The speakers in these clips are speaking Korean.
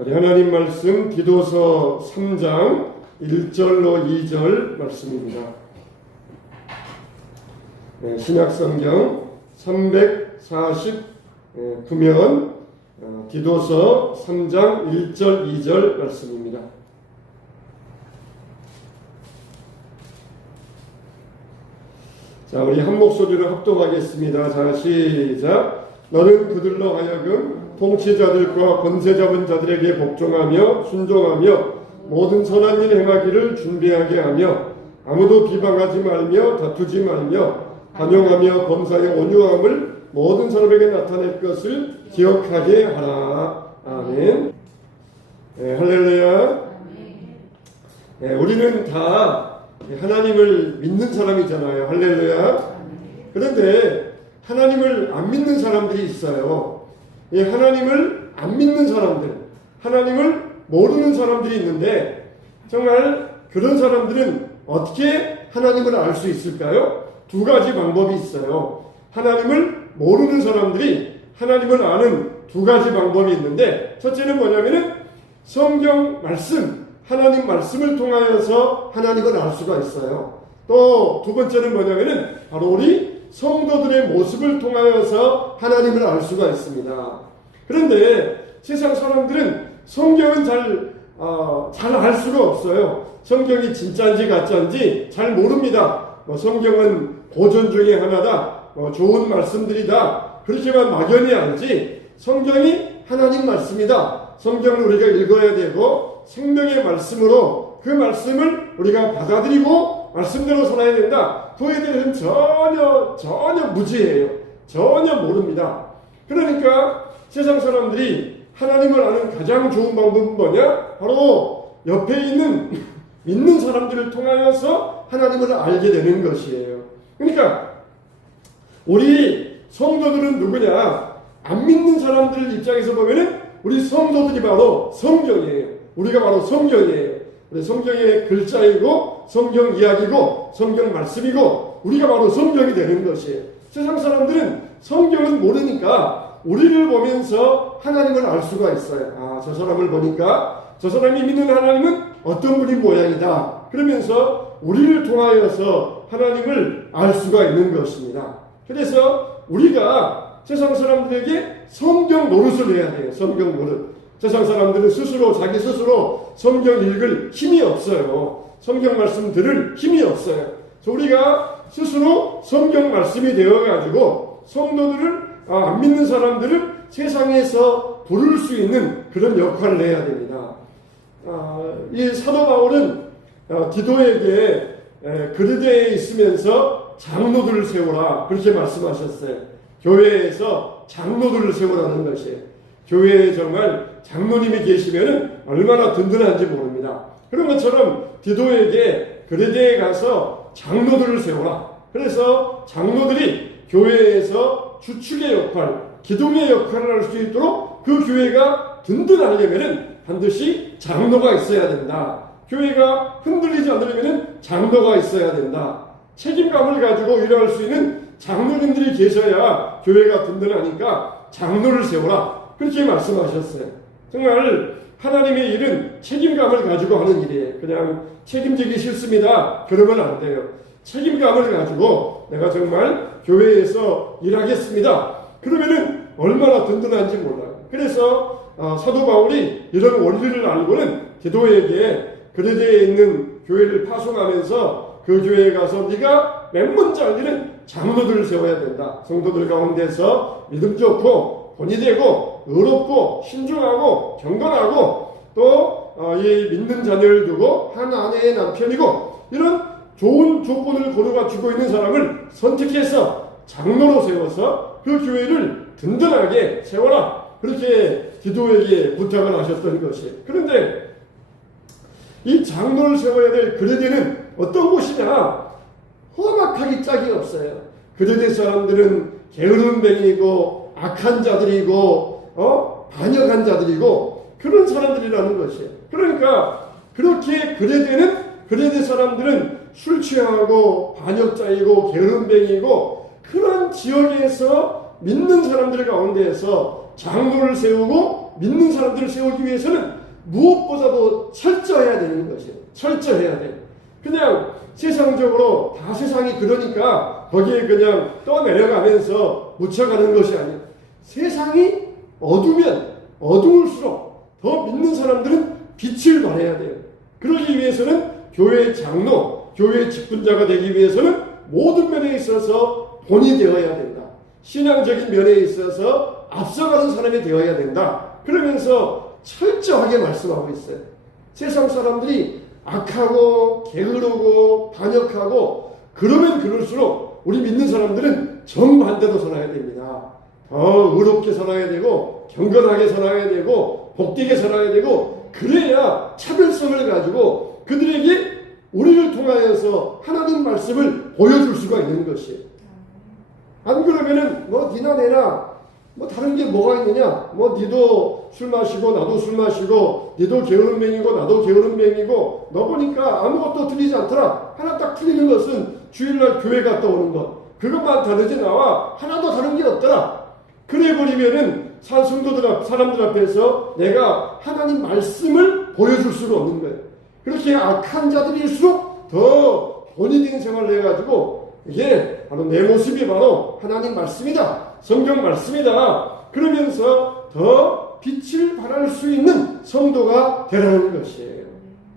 우리 하나님 말씀 디도서 3장 1절로 2절 말씀입니다. 신약성경 349면 디도서 3장 1절 2절 말씀입니다. 자, 우리 한 목소리로 합독하겠습니다. 자, 시작. 너는 그들로 하여금 통치자들과 권세 잡은 자들에게 복종하며 순종하며 모든 선한 일 행하기를 준비하게 하며 아무도 비방하지 말며 다투지 말며 관용하며 범사의 온유함을 모든 사람에게 나타낼 것을 기억하게 하라. 아멘. 할렐루야. 우리는 다 하나님을 믿는 사람이잖아요. 할렐루야. 그런데 하나님을 안 믿는 사람들이 있어요. 하나님을 안 믿는 사람들, 하나님을 모르는 사람들이 있는데 정말 그런 사람들은 어떻게 하나님을 알 수 있을까요? 두 가지 방법이 있어요. 하나님을 모르는 사람들이 하나님을 아는 두 가지 방법이 있는데, 첫째는 뭐냐면은 성경 말씀, 하나님 말씀을 통하여서 하나님을 알 수가 있어요. 또 두 번째는 뭐냐면은 바로 우리 성도들의 모습을 통하여서 하나님을 알 수가 있습니다. 그런데 세상 사람들은 성경은 잘 알 수가 없어요. 성경이 진짜인지 가짜인지 잘 모릅니다. 성경은 고전 중에 하나다, 좋은 말씀들이다, 그렇게만 막연히 알지 성경이 하나님 말씀이다, 성경을 우리가 읽어야 되고 생명의 말씀으로 그 말씀을 우리가 받아들이고 말씀대로 살아야 된다, 그에 대해서는 전혀 무지해요. 전혀 모릅니다. 그러니까 세상 사람들이 하나님을 아는 가장 좋은 방법은 뭐냐? 바로 옆에 있는 믿는 사람들을 통하여서 하나님을 알게 되는 것이에요. 그러니까 우리 성도들은 누구냐? 안 믿는 사람들 입장에서 보면은 우리 성도들이 바로 성경이에요. 우리가 바로 성경이에요. 우리 성경의 글자이고 성경 이야기고 성경 말씀이고 우리가 바로 성경이 되는 것이에요. 세상 사람들은 성경은 모르니까 우리를 보면서 하나님을 알 수가 있어요. 저 사람을 보니까 저 사람이 믿는 하나님은 어떤 분이 모양이다, 그러면서 우리를 통하여서 하나님을 알 수가 있는 것입니다. 그래서 우리가 세상 사람들에게 성경 노릇을 해야 돼요. 성경 노릇. 세상 사람들은 자기 스스로 성경 읽을 힘이 없어요. 성경 말씀 들을 힘이 없어요. 그래서 우리가 스스로 성경 말씀이 되어가지고 성도들을, 안 믿는 사람들을 세상에서 부를 수 있는 그런 역할을 해야 됩니다. 이 사도 바울은 디도에게 그리스도에 있으면서 장로들을 세우라, 그렇게 말씀하셨어요. 교회에서 장로들을 세우라는 것이에요. 교회에 정말 장로님이 계시면 얼마나 든든한지 모릅니다. 그런 것처럼 디도에게 그리스도에 가서 장로들을 세우라. 그래서 장로들이 교회에서 주축의 역할, 기둥의 역할을 할 수 있도록 그 교회가 든든하려면 반드시 장로가 있어야 된다. 교회가 흔들리지 않으려면 장로가 있어야 된다. 책임감을 가지고 일할 수 있는 장로님들이 계셔야 교회가 든든하니까 장로를 세우라, 그렇게 말씀하셨어요. 정말 하나님의 일은 책임감을 가지고 하는 일이에요. 그냥 책임지기 싫습니다, 그러면 안 돼요. 책임감을 가지고 내가 정말 교회에서 일하겠습니다, 그러면은 얼마나 든든한지 몰라요. 그래서 사도 바울이 이런 원리를 알고는 디도에게 그리스도에 있는 교회를 파송하면서 그 교회에 가서 네가 맨 먼저 할 일은 장로들을 세워야 된다. 성도들 가운데서 믿음 좋고 본이 되고 의롭고 신중하고 경건하고 또 이 믿는 자녀를 두고 한 아내의 남편이고 이런 좋은 조건을 고려가지고 있는 사람을 선택해서 장로로 세워서 그 교회를 든든하게 세워라, 그렇게 디도에게 부탁을 하셨던 것이에요. 그런데 이 장로를 세워야 될 그리스도는 어떤 곳이냐? 험악하기 짝이 없어요. 그리스도 사람들은 게으름뱅이고 악한 자들이고 반역한 자들이고 그런 사람들이라는 것이에요. 그러니까 그렇게 그리스도 사람들은 술 취하고 반역자이고 게으름뱅이고 그런 지역에서 믿는 사람들 가운데에서 장로를 세우고 믿는 사람들을 세우기 위해서는 무엇보다도 철저해야 되는 것이에요. 철저해야 돼요. 그냥 세상적으로 다 세상이 그러니까 거기에 그냥 떠내려가면서 묻혀가는 것이 아니에요. 세상이 어두면 어두울수록 더 믿는 사람들은 빛을 발해야 돼요. 그러기 위해서는 교회의 장로, 교회의 직분자가 되기 위해서는 모든 면에 있어서 본이 되어야 된다. 신앙적인 면에 있어서 앞서가는 사람이 되어야 된다. 그러면서 철저하게 말씀하고 있어요. 세상 사람들이 악하고 게으르고 반역하고 그러면 그럴수록 우리 믿는 사람들은 정반대로 살아야 됩니다. 더 의롭게 살아야 되고 경건하게 살아야 되고 복되게 살아야 되고 그래야 차별성을 가지고 그들에게 우리를 통하여서 하나님 말씀을 보여줄 수가 있는 것이에요. 안 그러면은 뭐 니나 내나 뭐 다른 게 뭐가 있느냐? 뭐 니도 술 마시고 나도 술 마시고 니도 게으른 맹이고 나도 게으른 맹이고 너 보니까 아무것도 틀리지 않더라. 하나 딱 틀리는 것은 주일날 교회 갔다 오는 것. 그것만 다르지 나와 하나도 다른 게 없더라. 그래 버리면은 사람들 앞에서 내가 하나님 말씀을 보여줄 수가 없는 거예요. 그렇게 악한 자들일수록 더 본인된 생활을 해가지고 이게 바로 내 모습이 바로 하나님 말씀이다. 성경 말씀이다. 그러면서 더 빛을 발할 수 있는 성도가 되라는 것이에요.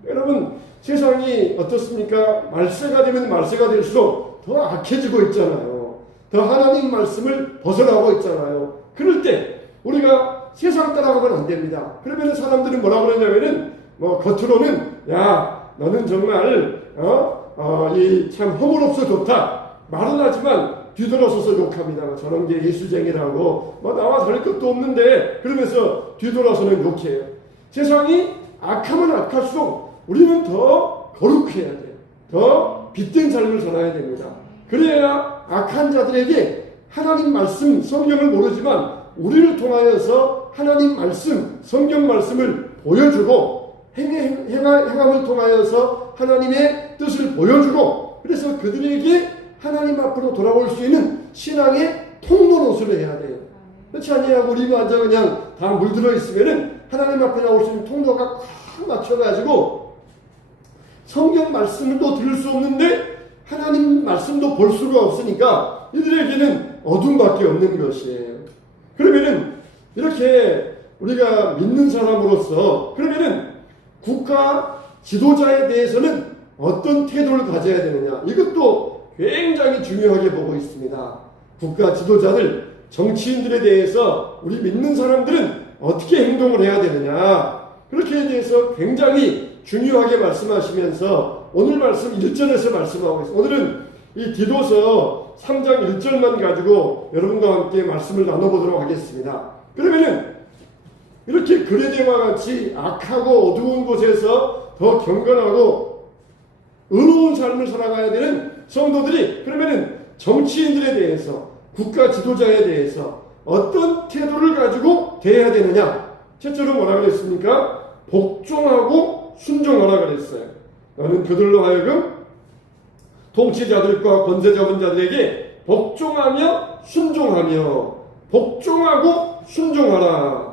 여러분 세상이 어떻습니까? 말세가 되면 말세가 될수록 더 악해지고 있잖아요. 더 하나님 말씀을 벗어나고 있잖아요. 그럴 때 우리가 세상 따라가면 안 됩니다. 그러면 사람들은 뭐라고 그러냐면은 뭐 겉으로는 야 너는 정말 이 참 허물없어 좋다 말은 하지만 뒤돌아서서 욕합니다. 저런 게 예수쟁이라고 뭐 나와 다를 것도 없는데 그러면서 뒤돌아서는 욕해요. 세상이 악하면 악할수록 우리는 더 거룩해야 돼요. 더 빛된 삶을 살아야 됩니다. 그래야 악한 자들에게 하나님 말씀 성경을 모르지만 우리를 통하여서 하나님 말씀 성경 말씀을 보여주고 행함을 통하여서 하나님의 뜻을 보여주고 그래서 그들에게 하나님 앞으로 돌아올 수 있는 신앙의 통로로서를 해야 돼요. 그렇지 아니하고 우리 완전 그냥 다 물들어 있으면은 하나님 앞에 나올 수 있는 통로가 꽉 막혀가지고 성경 말씀도 들을 수 없는데 하나님 말씀도 볼 수가 없으니까 이들에게는 어둠밖에 없는 것이에요. 그러면은 이렇게 우리가 믿는 사람으로서 그러면은 국가 지도자에 대해서는 어떤 태도를 가져야 되느냐 이것도 굉장히 중요하게 보고 있습니다. 국가 지도자들 정치인들에 대해서 우리 믿는 사람들은 어떻게 행동을 해야 되느냐 그렇게에 대해서 굉장히 중요하게 말씀하시면서 오늘 말씀 1절에서 말씀하고 있습니다. 오늘은 이 디도서 3장 1절만 가지고 여러분과 함께 말씀을 나눠보도록 하겠습니다. 그러면은 이렇게 그레데와 같이 악하고 어두운 곳에서 더 경건하고 의로운 삶을 살아가야 되는 성도들이 그러면은 정치인들에 대해서 국가 지도자에 대해서 어떤 태도를 가지고 대해야 되느냐 첫째로 뭐라 그랬습니까? 복종하고 순종하라 그랬어요. 너는 그들로 하여금 통치자들과 권세 잡은 자들에게 복종하며 순종하며 복종하고 순종하라.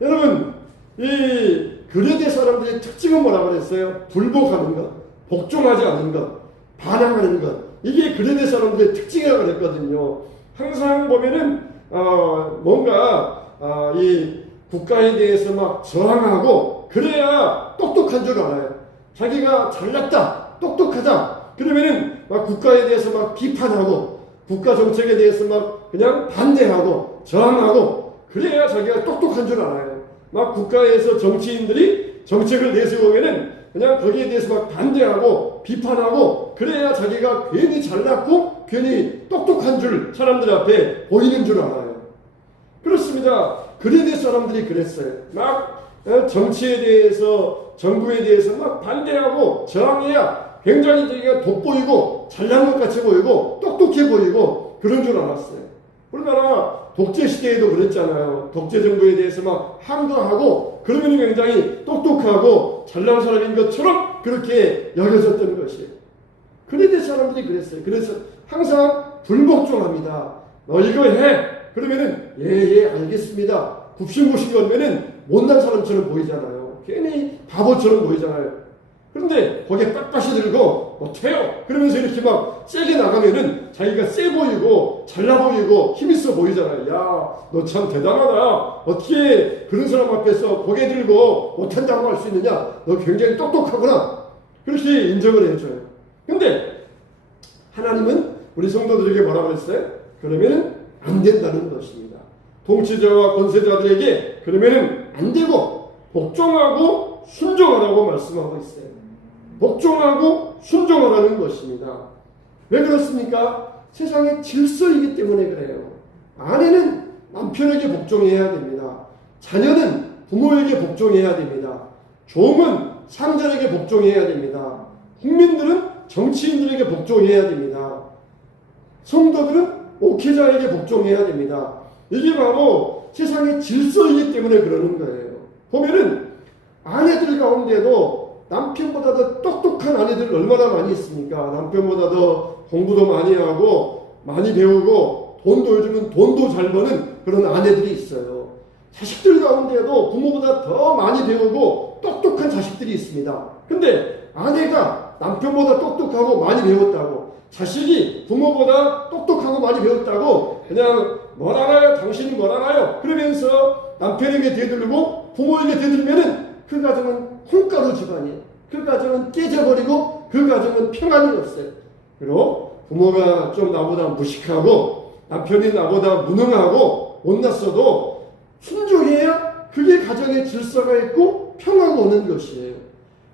여러분 이 그레데 사람들의 특징은 뭐라 그랬어요? 불복하는 것, 복종하지 않는 것, 반항하는 것. 이게 그레데 사람들의 특징이라고 그랬거든요. 항상 보면은 뭔가 이 국가에 대해서 막 저항하고 그래야 똑똑한 줄 알아요. 자기가 잘났다, 똑똑하다. 그러면은 막 국가에 대해서 막 비판하고 국가 정책에 대해서 막 그냥 반대하고 저항하고 그래야 자기가 똑똑한 줄 알아요. 막 국가에서 정치인들이 정책을 내세우면은 그냥 거기에 대해서 막 반대하고 비판하고 그래야 자기가 괜히 잘났고 괜히 똑똑한 줄 사람들 앞에 보이는 줄 알아요. 그렇습니다. 그레데 사람들이 그랬어요. 막 정치에 대해서 정부에 대해서 막 반대하고 저항해야 굉장히 자기가 돋보이고 잘난 것 같이 보이고 똑똑해 보이고 그런 줄 알았어요. 우리나라 독재 시대에도 그랬잖아요. 독재 정부에 대해서 막 항거하고 그러면 굉장히 똑똑하고 잘난 사람인 것처럼 그렇게 여겨졌던 것이에요. 그레데 사람들이 그랬어요. 그래서 항상 불복종합니다. 너 이거 해. 그러면은 예 알겠습니다. 굽신굽신 걸면은 못난 사람처럼 보이잖아요. 괜히 바보처럼 보이잖아요. 그런데 거기에 빳빳이 들고 못해요 그러면서 이렇게 막 세게 나가면은 자기가 세 보이고 잘나 보이고 힘있어 보이잖아요. 야, 너 참 대단하다. 어떻게 그런 사람 앞에서 고개 들고 못한다고 할 수 있느냐. 너 굉장히 똑똑하구나. 그렇게 인정을 해줘요. 근데 하나님은 우리 성도들에게 뭐라고 그랬어요? 그러면은 안 된다는 것입니다. 통치자와 권세자들에게 그러면은 안 되고 복종하고 순종하라고 말씀하고 있어요. 복종하고 순종하라는 것입니다. 왜 그렇습니까? 세상의 질서이기 때문에 그래요. 아내는 남편에게 복종해야 됩니다. 자녀는 부모에게 복종해야 됩니다. 종은 상전에게 복종해야 됩니다. 국민들은 정치인들에게 복종해야 됩니다. 성도들은 목회자에게 복종해야 됩니다. 이게 바로 세상의 질서이기 때문에 그러는 거예요. 보면은 아내들 가운데도 남편보다 더 똑똑한 아내들 얼마나 많이 있습니까? 남편보다 더 공부도 많이 하고 많이 배우고 돈도 요즘은 돈도 잘 버는 그런 아내들이 있어요. 자식들 가운데도 부모보다 더 많이 배우고 똑똑한 자식들이 있습니다. 근데 아내가 남편보다 똑똑하고 많이 배웠다고, 자식이 부모보다 똑똑하고 많이 배웠다고 그냥 뭘 알아요? 당신이 뭘 알아요? 그러면서 남편에게 대들고 부모에게 대들면은 그 가정은 콩가루 집안이에요. 그 가정은 깨져버리고 그 가정은 평안이 없어요. 그리고 부모가 좀 나보다 무식하고 남편이 나보다 무능하고 못났어도 순종해야 그게 가정의 질서가 있고 평화가 오는 것이에요.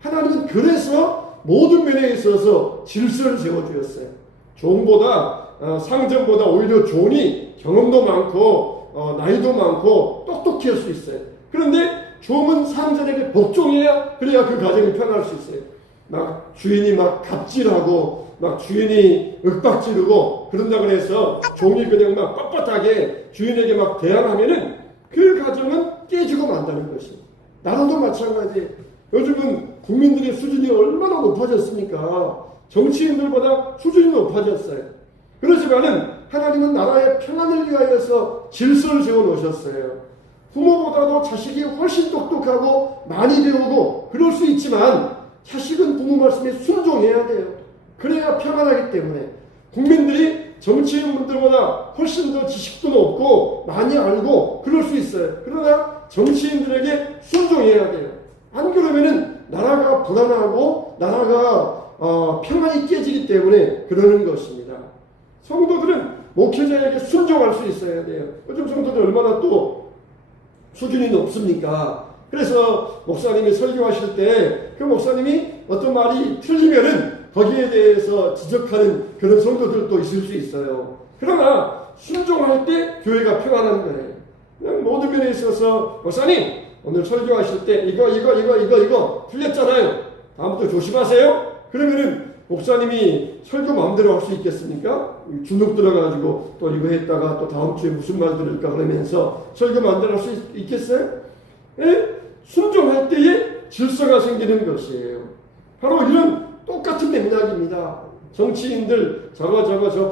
하나님은 그래서 모든 면에 있어서 질서를 세워주었어요. 종보다 상전보다 오히려 종이 경험도 많고 나이도 많고 똑똑할 수 있어요. 그런데 종은 상전에게 복종해야 그래야 그 가정이 편할 수 있어요. 막 주인이 막 갑질하고 막 주인이 윽박지르고 그런다 그래서 종이 그냥 막 빳빳하게 주인에게 막 대항하면은 그 가정은 깨지고 만다는 것입니다. 나라도 마찬가지예요. 요즘은 국민들의 수준이 얼마나 높아졌습니까? 정치인들보다 수준이 높아졌어요. 그렇지만은 하나님은 나라의 평안을 위하여서 질서를 세워 놓으셨어요. 부모보다도 자식이 훨씬 똑똑하고 많이 배우고 그럴 수 있지만 자식은 부모 말씀에 순종해야 돼요. 그래야 평안하기 때문에 국민들이 정치인분들보다 훨씬 더 지식도 높고 많이 알고 그럴 수 있어요. 그러나 정치인들에게 순종해야 돼요. 안 그러면은 나라가 불안하고 나라가 평안이 깨지기 때문에 그러는 것입니다. 성도들은 목회자에게 순종할 수 있어야 돼요. 요즘 성도들 얼마나 또 수준이 높습니까? 그래서 목사님이 설교하실 때 그 목사님이 어떤 말이 틀리면은 거기에 대해서 지적하는 그런 성도들도 있을 수 있어요. 그러나 순종할 때 교회가 평안한 거예요. 그냥 모든 면에 있어서 목사님 오늘 설교하실 때 이거 틀렸잖아요. 다음부터 조심하세요. 그러면은 목사님이 설교 마음대로 할 수 있겠습니까? 주눅 들어가지고 또 이거 했다가 또 다음 주에 무슨 말 들을까 그러면서 설교 마음대로 할 수 있겠어요? 예? 순종할 때에 질서가 생기는 것이에요. 바로 이런 똑같은 맥락입니다. 정치인들 저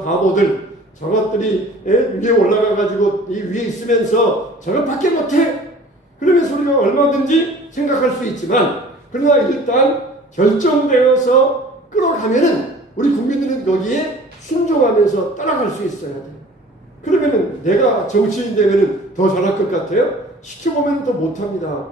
바보들 저것들이 위에 올라가가지고 이 위에 있으면서 저것밖에 못해. 그러면서 우리가 얼마든지 생각할 수 있지만 그러나 일단 결정되어서 끌어가면은 우리 국민들은 거기에 순종하면서 따라갈 수 있어야 돼요. 그러면은 내가 정치인 되면은 더 잘할 것 같아요? 시켜보면 더 못합니다.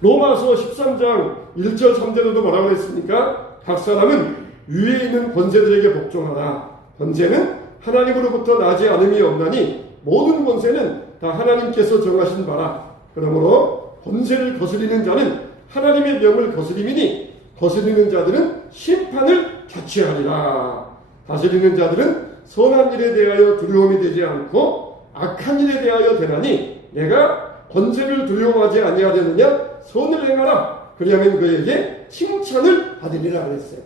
로마서 13장 1절 3절에도 뭐라고 했습니까? 각 사람은 위에 있는 권세들에게 복종하라. 권세는 하나님으로부터 나지 않음이 없나니 모든 권세는 다 하나님께서 정하신 바라. 그러므로 권세를 거스리는 자는 하나님의 명을 거스림이니 거스리는 자들은 심판을 자취하리라. 다스리는 자들은 선한 일에 대하여 두려움이 되지 않고 악한 일에 대하여 되나니 내가 권세를 두려워하지 아니하려느냐? 선을 행하라. 그리하면 그에게 칭찬을 받으리라 그랬어요.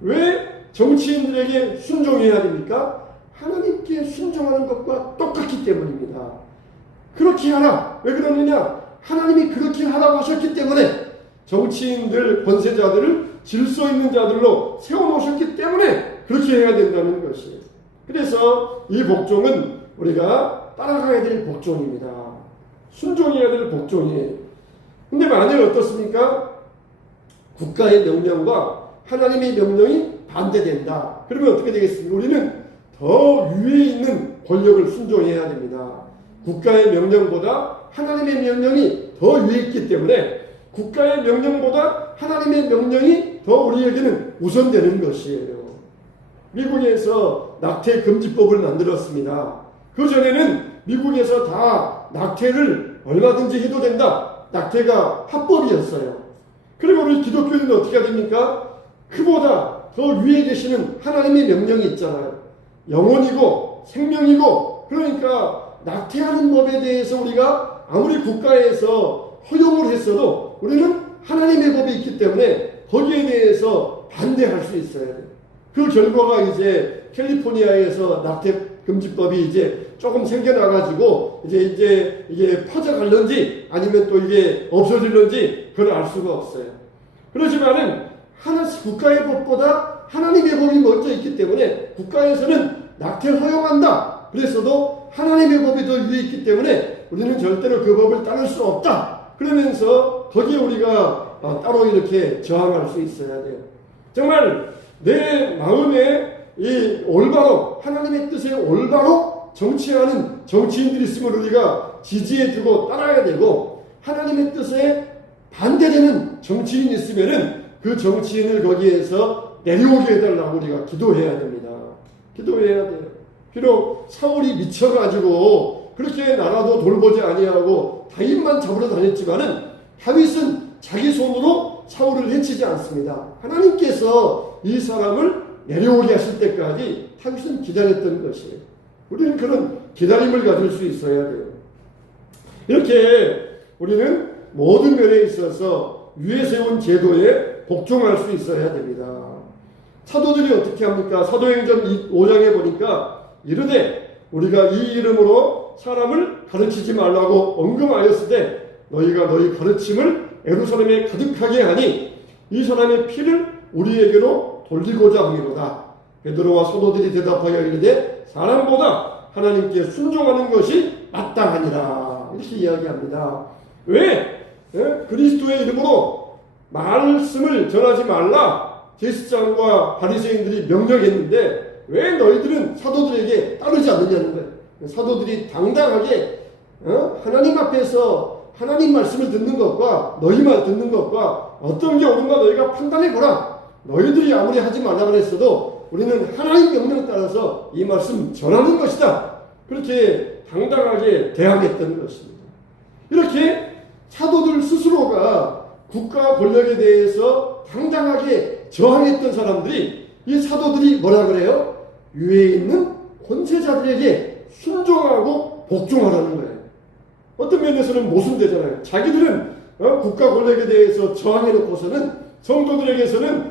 왜 정치인들에게 순종해야 됩니까? 하나님께 순종하는 것과 똑같기 때문입니다. 그렇게 하라. 왜 그러느냐? 하나님이 그렇게 하라고 하셨기 때문에 정치인들, 권세자들을 질서 있는 자들로 세워놓으셨기 때문에 그렇게 해야 된다는 것이에요. 그래서 이 복종은 우리가 따라가야 될 복종입니다. 순종해야 될 복종이에요. 근데 만일 어떻습니까? 국가의 명령과 하나님의 명령이 반대된다. 그러면 어떻게 되겠습니까? 우리는 더 위에 있는 권력을 순종해야 됩니다. 국가의 명령보다 하나님의 명령이 더 위에 있기 때문에 국가의 명령보다 하나님의 명령이 더 우리에게는 우선되는 것이에요. 미국에서 낙태 금지법을 만들었습니다. 그 전에는 미국에서 다 낙태를 얼마든지 해도 된다. 낙태가 합법이었어요. 그리고 우리 기독교인은 어떻게 됩니까? 그보다 더 위에 계시는 하나님의 명령이 있잖아요. 영혼이고 생명이고, 그러니까 낙태하는 법에 대해서 우리가 아무리 국가에서 허용을 했어도 우리는 하나님의 법이 있기 때문에 거기에 대해서 반대할 수 있어야 돼요. 그 결과가 이제 캘리포니아에서 낙태 금지법이 이제 조금 생겨나가지고 이제 이게 퍼져갈는지 아니면 또 이게 없어질는지 그걸 알 수가 없어요. 그렇지만은 국가의 법보다 하나님의 법이 먼저 있기 때문에 국가에서는 낙태를 허용한다 그랬어도 하나님의 법이 더 위에 있기 때문에 우리는 절대로 그 법을 따를 수 없다. 그러면서 거기에 우리가 따로 이렇게 저항할 수 있어야 돼요. 정말 내 마음에 이 올바로 하나님의 뜻에 올바로 정치하는 정치인들이 있으면 우리가 지지해주고 따라야 되고, 하나님의 뜻에 반대되는 정치인이 있으면은 그 정치인을 거기에서 내려오게 해달라고 우리가 기도해야 됩니다. 기도해야 돼요. 비록 사울이 미쳐가지고 그렇게 나라도 돌보지 아니하고 다윗만 잡으러 다녔지만은 다윗은 자기 손으로 사울을 해치지 않습니다. 하나님께서 이 사람을 내려오게 하실 때까지 다윗은 기다렸던 것이에요. 우리는 그런 기다림을 가질 수 있어야 돼요. 이렇게 우리는 모든 면에 있어서 위에 세운 제도에 복종할 수 있어야 됩니다. 사도들이 어떻게 합니까? 사도행전 5장에 보니까 이르되 우리가 이 이름으로 사람을 가르치지 말라고 언급하였을 때 너희가 너희 가르침을 예루살렘에 가득하게 하니 이 사람의 피를 우리에게로 돌리고자 함이로다. 베드로와 사도들이 대답하여 이르되 사람보다 하나님께 순종하는 것이 마땅하니라. 이렇게 이야기합니다. 왜? 그리스도의 이름으로 말씀을 전하지 말라 제사장과 바리새인들이 명령했는데 왜 너희들은 사도들에게 따르지 않느냐는 거예요. 사도들이 당당하게 하나님 앞에서 하나님 말씀을 듣는 것과 너희 말 듣는 것과 어떤 게 옳은가 너희가 판단해보라. 너희들이 아무리 하지 말라고 했어도 우리는 하나님 명령에 따라서 이 말씀 전하는 것이다. 그렇게 당당하게 대항했던 것입니다. 이렇게 사도들 스스로가 국가 권력에 대해서 당당하게 저항했던 사람들이, 이 사도들이 뭐라 그래요? 위에 있는 권세자들에게 순종하고 복종하라는 거예요. 어떤 면에서는 모순되잖아요. 자기들은 국가 권력에 대해서 저항해놓고서는 성도들에게서는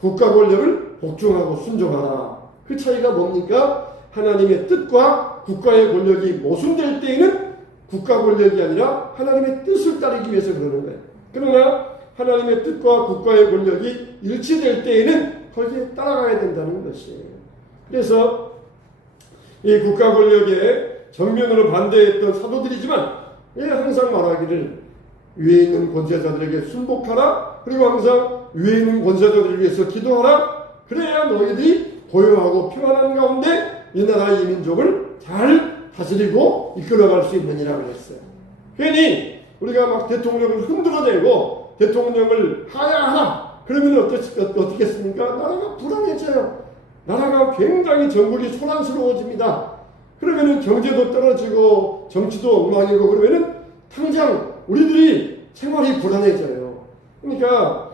국가 권력을 복종하고 순종하라. 그 차이가 뭡니까? 하나님의 뜻과 국가의 권력이 모순될 때에는 국가 권력이 아니라 하나님의 뜻을 따르기 위해서 그러는 거예요. 그러나 하나님의 뜻과 국가의 권력이 일치될 때에는 거기에 따라가야 된다는 것이에요. 그래서 이 국가 권력에 정면으로 반대했던 사도들이지만 항상 말하기를 위에 있는 권세자들에게 순복하라. 그리고 항상 위에 있는 권세자들을 위해서 기도하라. 그래야 너희들이 고요하고 평안한 가운데 이 나라 이 민족을 잘 다스리고 이끌어갈 수 있느니라 그랬어요. 괜히 우리가 막 대통령을 흔들어대고 대통령을 하야하라 그러면 어떻겠습니까? 나라가 불안해져요. 나라가 굉장히 전국이 소란스러워집니다. 그러면은 경제도 떨어지고 정치도 엉망이고 그러면은 당장 우리들이 생활이 불안해져요. 그러니까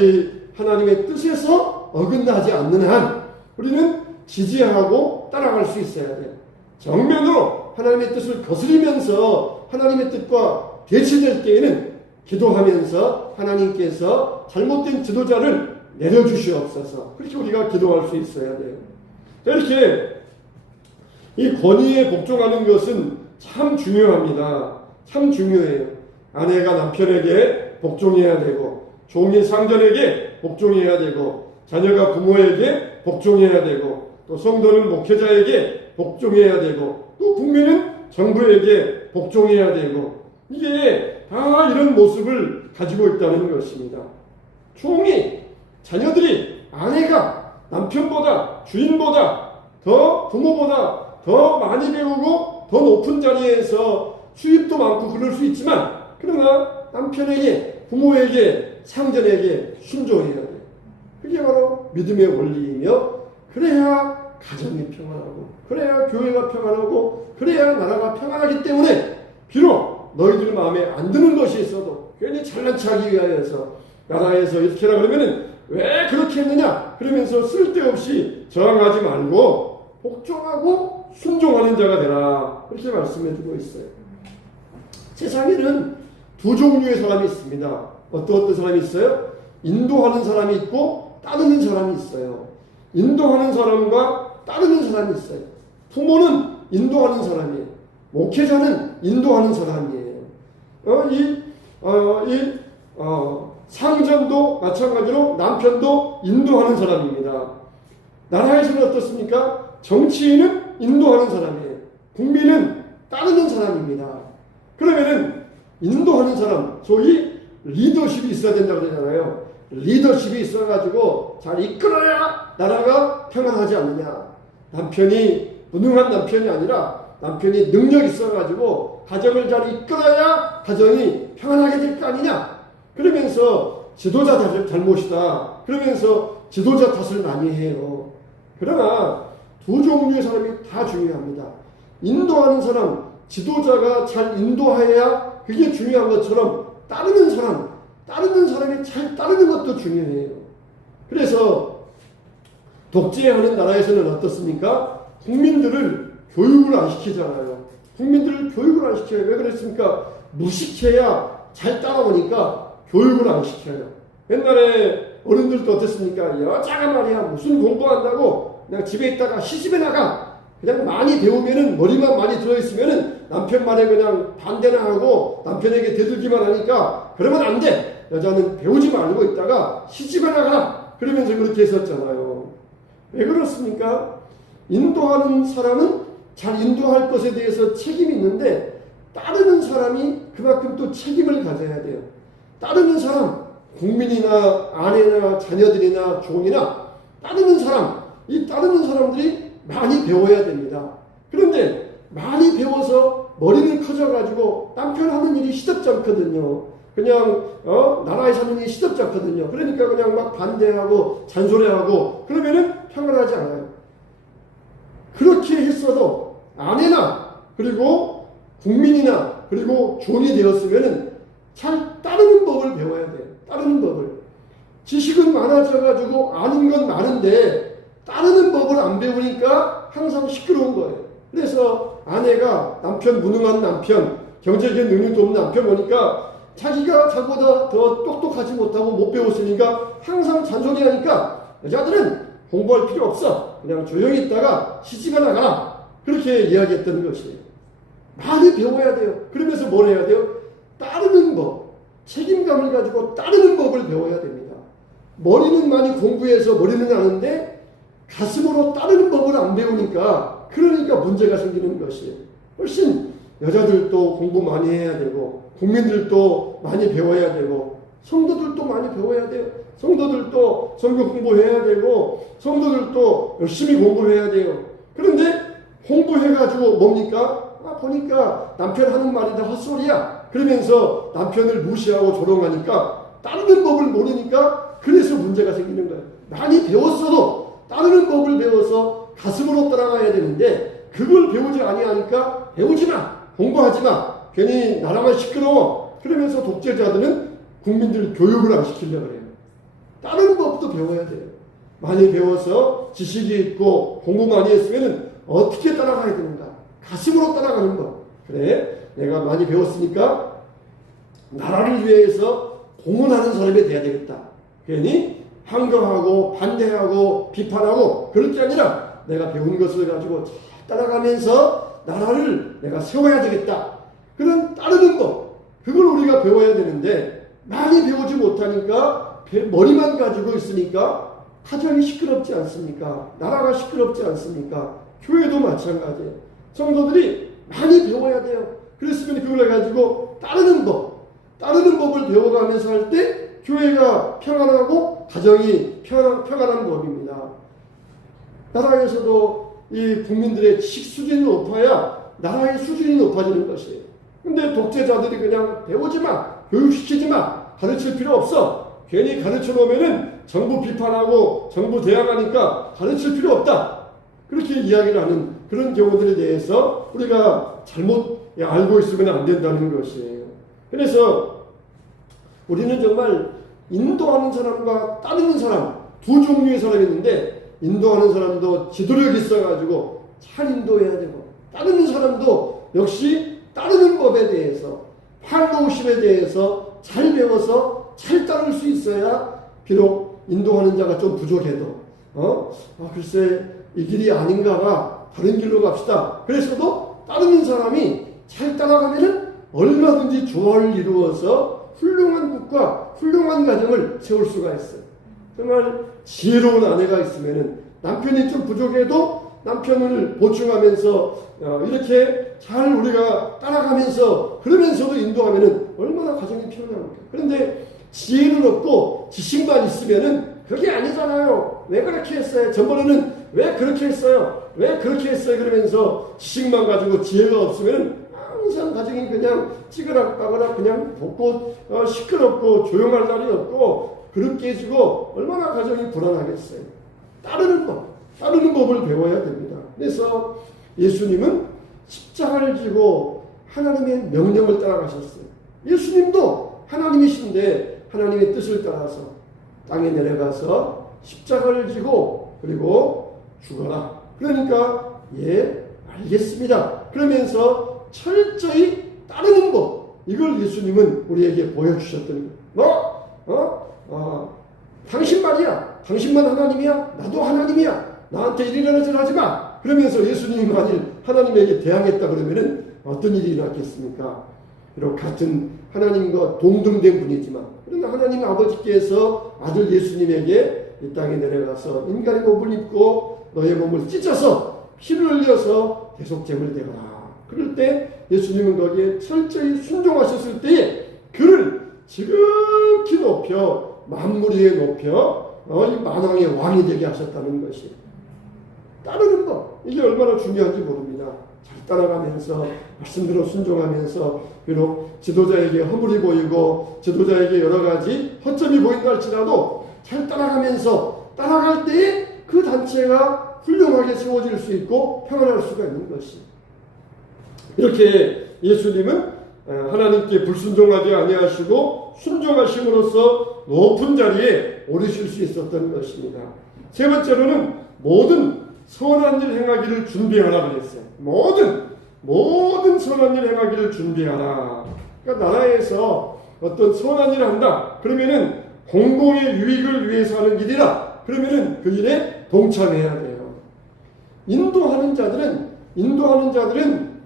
이 하나님의 뜻에서 어긋나지 않는 한 우리는 지지하고 따라갈 수 있어야 돼요. 정면으로 하나님의 뜻을 거스리면서 하나님의 뜻과 대치될 때에는 기도하면서 하나님께서 잘못된 지도자를 내려주시옵소서. 그렇게 우리가 기도할 수 있어야 돼요. 이렇게 이 권위에 복종하는 것은 참 중요합니다. 참 중요해요. 아내가 남편에게 복종해야 되고, 종이 상전에게 복종해야 되고, 자녀가 부모에게 복종해야 되고, 또 성도는 목회자에게 복종해야 되고 또 국민은 정부에게 복종해야 되고 이게 다 이런 모습을 가지고 있다는 것입니다. 종이 자녀들이 아내가 남편보다 주인보다 더 부모보다 더 많이 배우고 더 높은 자리에서 수입도 많고 그럴 수 있지만 그러나 남편에게 부모에게 상전에게 순종해야 돼요. 그게 바로 믿음의 원리이며 그래야 가정이 평안하고 그래야 교회가 평안하고 그래야 나라가 평안하기 때문에 비록 너희들 마음에 안 드는 것이 있어도 괜히 잘난 척하기 위하여서 나라에서 이렇게 하라 그러면은 왜 그렇게 했느냐 그러면서 쓸데없이 저항하지 말고 복종하고 순종하는 자가 되라 그렇게 말씀해주고 있어요. 세상에는 두 종류의 사람이 있습니다. 어떤 사람이 있어요? 인도하는 사람이 있고 따르는 사람이 있어요. 인도하는 사람과 따르는 사람이 있어요. 부모는 인도하는 사람이에요. 목회자는 인도하는 사람이에요. 상전도 마찬가지로 남편도 인도하는 사람입니다. 나라에서는 어떻습니까? 정치인은 인도하는 사람이에요. 국민은 따르는 사람입니다. 그러면은 인도하는 사람, 소위 리더십이 있어야 된다고 그러잖아요. 리더십이 있어가지고 잘 이끌어야 나라가 평안하지 않느냐. 남편이 무능한 남편이 아니라 남편이 능력 있어가지고 가정을 잘 이끌어야 가정이 평안하게 될 거 아니냐. 그러면서 지도자 잘못이다. 그러면서 지도자 탓을 많이 해요. 그러나 두 종류의 사람이 다 중요합니다. 인도하는 사람, 지도자가 잘 인도해야 그게 중요한 것처럼 따르는 사람이 잘 따르는 것도 중요해요. 그래서 독재하는 나라에서는 어떻습니까? 국민들을 교육을 안 시키잖아요. 국민들을 교육을 안 시켜요. 왜 그랬습니까? 무식해야 잘 따라오니까 교육을 안 시켜요. 옛날에 어른들도 어땠습니까? 여자가 말이야 무슨 공부한다고 그냥 집에 있다가 시집에 나가. 그냥 많이 배우면은 머리만 많이 들어있으면은 남편 말에 그냥 반대나 하고 남편에게 대들기만 하니까 그러면 안 돼. 여자는 배우지 말고 있다가 시집에 나가라. 그러면서 그렇게 했었잖아요. 왜 그렇습니까? 인도하는 사람은 잘 인도할 것에 대해서 책임이 있는데 따르는 사람이 그만큼 또 책임을 가져야 돼요. 따르는 사람, 국민이나 아내나 자녀들이나 종이나 따르는 사람, 이 따르는 사람들이 많이 배워야 됩니다. 그런데 많이 배워서 머리는 커져가지고 남편 하는 일이 시덥지 않거든요. 그냥 나라에 사는 일이 시덥지 않거든요. 그러니까 그냥 막 반대하고 잔소리하고 그러면은 평안하지 않아요. 그렇게 했어도 아내나 그리고 국민이나 그리고 종이 되었으면은 잘 따르는 법을 배워야 돼요. 따르는 법을. 지식은 많아져가지고 아는 건 많은데 따르는 법을 안 배우니까 항상 시끄러운 거예요. 그래서 아내가 남편 무능한 남편, 경제적인 능력도 없는 남편 보니까 자기가 자기보다 더 똑똑하지 못하고 못 배웠으니까 항상 잔소리하니까 여자들은 공부할 필요 없어. 그냥 조용히 있다가 시집에 나가라. 그렇게 이야기했던 것이에요. 많이 배워야 돼요. 그러면서 뭘 해야 돼요? 따르는 법. 책임감을 가지고 따르는 법을 배워야 됩니다. 머리는 많이 공부해서 머리는 아는데 가슴으로 따르는 법을 안 배우니까 그러니까 문제가 생기는 것이에요. 훨씬 여자들도 공부 많이 해야 되고 국민들도 많이 배워야 되고 성도들도 많이 배워야 돼요. 성도들도 성경 공부해야 되고 성도들도 열심히 공부해야 돼요. 그런데 공부해가지고 뭡니까? 보니까 남편 하는 말이 다 헛소리야. 그러면서 남편을 무시하고 조롱하니까 따르는 법을 모르니까 그래서 문제가 생기는 거예요. 많이 배웠어도 따르는 법을 배워서 가슴으로 따라가야 되는데 그걸 배우지 아니하니까 배우지 마. 공부하지 마. 괜히 나라만 시끄러워. 그러면서 독재자들은 국민들 교육을 안 시키려고 해요. 따르는 법도 배워야 돼요. 많이 배워서 지식이 있고 공부 많이 했으면 어떻게 따라가야 되는가. 가슴으로 따라가는 법. 그래, 내가 많이 배웠으니까 나라를 위해서 공헌하는 사람이 돼야 되겠다. 괜히 항거하고 반대하고 비판하고 그럴 게 아니라 내가 배운 것을 가지고 잘 따라가면서 나라를 내가 세워야 되겠다. 그런 따르는 법. 그걸 우리가 배워야 되는데 많이 배우지 못하니까 머리만 가지고 있으니까 가정이 시끄럽지 않습니까? 나라가 시끄럽지 않습니까? 교회도 마찬가지예요. 성도들이 많이 배워야 돼요. 그랬으면 그걸 가지고 따르는 법을 배워가면서 할 때 교회가 평안하고 가정이 평안한 법입니다. 나라에서도 이 국민들의 지식 수준이 높아야 나라의 수준이 높아지는 것이에요. 근데 독재자들이 그냥 배우지 마, 교육시키지 마, 가르칠 필요 없어. 괜히 가르쳐 놓으면은 정부 비판하고 정부 대항하니까 가르칠 필요 없다. 그렇게 이야기를 하는 그런 경우들에 대해서 우리가 잘못 알고 있으면 안 된다는 것이에요. 그래서 우리는 정말 인도하는 사람과 따르는 사람 두 종류의 사람이 있는데, 인도하는 사람도 지도력이 있어가지고 잘 인도해야 되고, 따르는 사람도 역시 따르는 법에 대해서 팔로우십에 대해서 잘 배워서 잘 따를 수 있어야, 비록 인도하는 자가 좀 부족해도 글쎄 이 길이 아닌가 봐, 다른 길로 갑시다 그래서도 따르는 사람이 잘 따라가면은 얼마든지 조화를 이루어서 훌륭한 국가, 훌륭한 가정을 세울 수가 있어요. 정말 지혜로운 아내가 있으면은 남편이 좀 부족해도 남편을 보충하면서 이렇게 잘 우리가 따라가면서 그러면서도 인도하면은 얼마나 가정이 편안합니까? 그런데 지혜는 없고 지식만 있으면은 그게 아니잖아요. 왜 그렇게 했어요? 저번에는 왜 그렇게 했어요? 왜 그렇게 했어요? 그러면서 지식만 가지고 지혜가 없으면은 항상 가정이 그냥 찌그락빠그락 그냥 덥고 시끄럽고 조용할 날이 없고 그릇 깨지고 얼마나 가정이 불안하겠어요. 따르는 법을 배워야 됩니다. 그래서 예수님은 십자가를 지고 하나님의 명령을 따라가셨어요. 예수님도 하나님이신데 하나님의 뜻을 따라서 땅에 내려가서 십자가를 지고 그리고 죽어라. 그러니까 예 알겠습니다. 그러면서 철저히 따르는 법, 이걸 예수님은 우리에게 보여주셨던 거예요. 당신 말이야. 당신만 하나님이야. 나도 하나님이야. 나한테 이리라는 짓 하지 마. 그러면서 예수님이 만일 하나님에게 대항했다 그러면은 어떤 일이 일어났겠습니까? 비록 같은 하나님과 동등된 분이지만, 그러나 하나님 아버지께서 아들 예수님에게 이 땅에 내려가서 인간의 몸을 입고 너의 몸을 찢어서 피를 흘려서 대속죄를 되어라. 그럴 때 예수님은 거기에 철저히 순종하셨을 때에 그를 지극히 높여 만물 위에 높여 이 만왕의 왕이 되게 하셨다는 것이, 따르는 것, 이게 얼마나 중요한지 모릅니다. 잘 따라가면서 말씀대로 순종하면서 비록 지도자에게 허물이 보이고 지도자에게 여러 가지 허점이 보인다 할지라도 잘 따라가면서 따라갈 때에 그 단체가 훌륭하게 세워질 수 있고 평안할 수가 있는 것이, 이렇게 예수님은 하나님께 불순종하지 아니하시고 순종하심으로써 높은 자리에 오르실 수 있었던 것입니다. 세 번째로는 모든 선한 일 행하기를 준비하라 그랬어요. 모든 선한 일 행하기를 준비하라. 그러니까 나라에서 어떤 선한 일을 한다 그러면은 공공의 유익을 위해서 하는 일이라 그러면은 그 일에 동참해야 돼요. 인도하는 자들은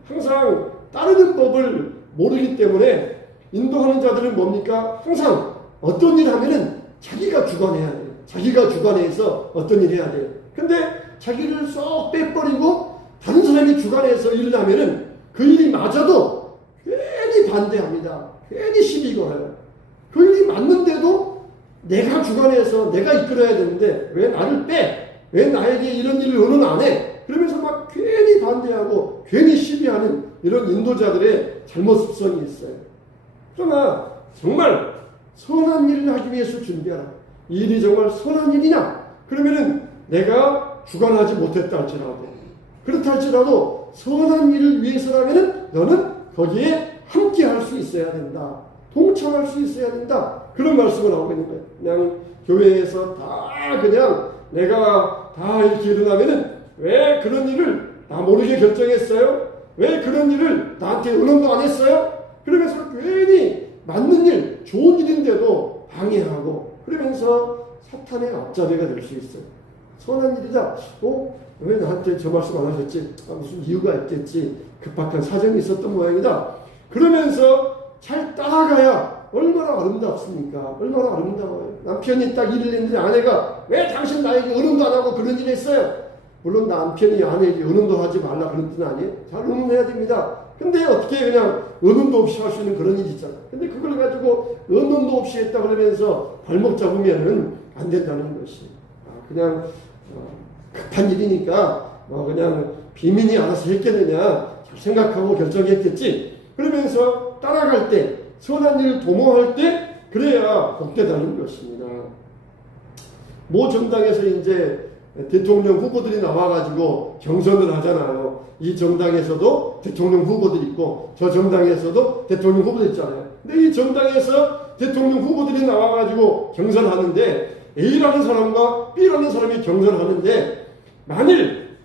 항상 따르는 법을 모르기 때문에, 인도하는 자들은 뭡니까? 항상 어떤 일 하면은 자기가 주관해야 돼요. 자기가 주관해서 어떤 일 해야 돼요. 근데 자기를 쏙 빼버리고 다른 사람이 주관해서 일을 하면은 그 일이 맞아도 괜히 반대합니다. 괜히 시비 걸어요. 그 일이 맞는데도 내가 주관해서 내가 이끌어야 되는데 왜 나를 빼? 왜 나에게 이런 일을 너는 안 해? 그러면서 막 괜히 반대하고 괜히 시비하는 이런 인도자들의 잘못 습성이 있어요. 그러나 정말 선한 일을 하기 위해서 준비하라. 이 일이 정말 선한 일이냐? 그러면은 내가 주관하지 못했다 할지라도, 그렇다 할지라도 선한 일을 위해서라면은 너는 거기에 함께 할 수 있어야 된다. 동참할 수 있어야 된다. 그런 말씀을 하고 있는 거예요. 그냥 교회에서 다 그냥 내가 다 이렇게 일어나면은 왜 그런 일을 나 모르게 결정했어요? 왜 그런 일을 나한테 의논도 안 했어요? 그러면서 괜히 맞는 일, 좋은 일인데도 방해하고 그러면서 사탄의 앞잡이가 될 수 있어요. 선한 일이다. 왜 나한테 저 말씀 안 하셨지? 무슨 이유가 있겠지. 급박한 사정이 있었던 모양이다. 그러면서 잘 따라가야 얼마나 아름답습니까? 얼마나 아름다워요. 남편이 딱 일을 했는데 아내가 왜 당신 나에게 의논도 안 하고 그런 일을 했어요? 물론 남편이 아내에게 의논도 하지 말라 그런 뜻은 아니에요. 잘 의논해야 됩니다. 근데 어떻게 그냥 의논도 없이 할 수 있는 그런 일이 있잖아. 근데 그걸 가지고 의논도 없이 했다 그러면서 발목 잡으면은 안 된다는 것이. 그냥 급한 일이니까 그냥 비민이 알아서 했겠느냐 잘 생각하고 결정했겠지. 그러면서 따라갈 때 선한 일을 도모할 때 그래야 복되다는 것입니다. 모 정당에서 이제 대통령 후보들이 나와가지고 경선을 하잖아요. 이 정당에서도 대통령 후보들이 있고 저 정당에서도 대통령 후보들 있잖아요. 근데 이 정당에서 대통령 후보들이 나와가지고 경선하는데 A라는 사람과 B라는 사람이 경선하는데 만일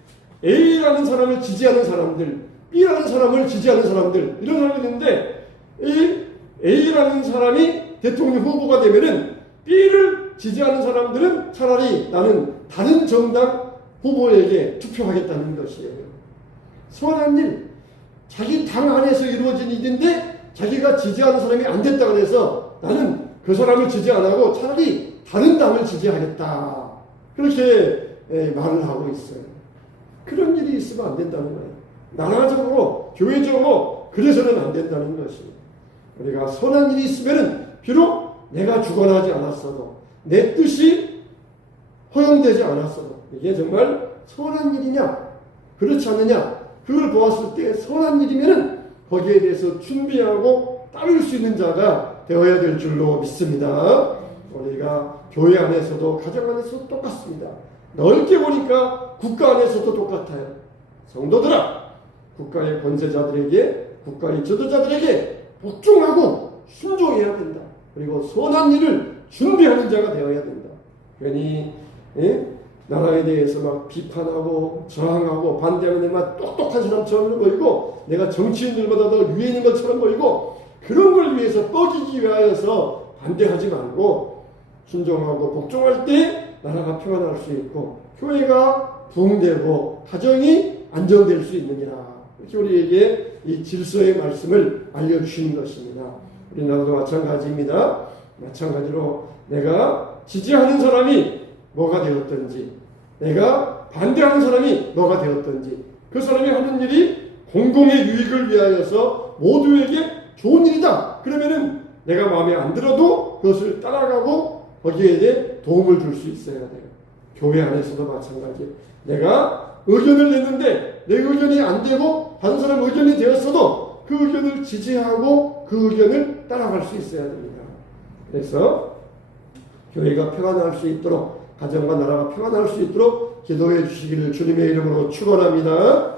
A라는 사람을 지지하는 사람들, B라는 사람을 지지하는 사람들 이런 사람이 있는데 이 A라는 사람이 대통령 후보가 되면은 B를 지지하는 사람들은 차라리 나는 다른 정당 후보에게 투표하겠다는 것이에요. 선한 일, 자기 당 안에서 이루어진 일인데 자기가 지지하는 사람이 안 됐다 그래서 나는 그 사람을 지지 안 하고 차라리 다른 당을 지지하겠다. 그렇게 말을 하고 있어요. 그런 일이 있으면 안 된다는 거예요. 나라적으로, 교회적으로 그래서는 안 된다는 것입니다. 우리가 선한 일이 있으면은 비록 내가 주관하지 않았어도 내 뜻이 허용되지 않았어도 이게 정말 선한 일이냐 그렇지 않느냐 그걸 보았을 때 선한 일이면은 거기에 대해서 준비하고 따를 수 있는 자가 되어야 될 줄로 믿습니다. 우리가 교회 안에서도 가정 안에서도 똑같습니다. 넓게 보니까 국가 안에서도 똑같아요. 성도들아, 국가의 권세자들에게, 국가의 지도자들에게 복종하고 순종해야 된다. 그리고 선한 일을 준비하는 자가 되어야 된다. 괜히 나라에 대해서 막 비판하고 저항하고 반대하는 막 똑똑한 사람처럼 보이고 내가 정치인들보다 더 위에 있는 것처럼 보이고 그런 걸 위해서 뻐기기 위하여서 반대하지 말고 순종하고 복종할 때 나라가 평안할 수 있고 교회가 부흥되고 가정이 안정될 수 있느니라. 이렇게 우리에게 이 질서의 말씀을 알려주시는 것입니다. 우리나라도 마찬가지입니다. 마찬가지로 내가 지지하는 사람이 뭐가 되었든지 내가 반대하는 사람이 뭐가 되었든지 그 사람이 하는 일이 공공의 유익을 위하여서 모두에게 좋은 일이다. 그러면은 내가 마음에 안 들어도 그것을 따라가고 거기에 대해 도움을 줄 수 있어야 돼요. 교회 안에서도 마찬가지. 내가 의견을 냈는데 내 의견이 안 되고 다른 사람 의견이 되었어도 그 의견을 지지하고 그 의견을 따라갈 수 있어야 됩니다. 그래서 교회가 평안할 수 있도록 가정과 나라가 평안할 수 있도록 기도해 주시기를 주님의 이름으로 축원합니다.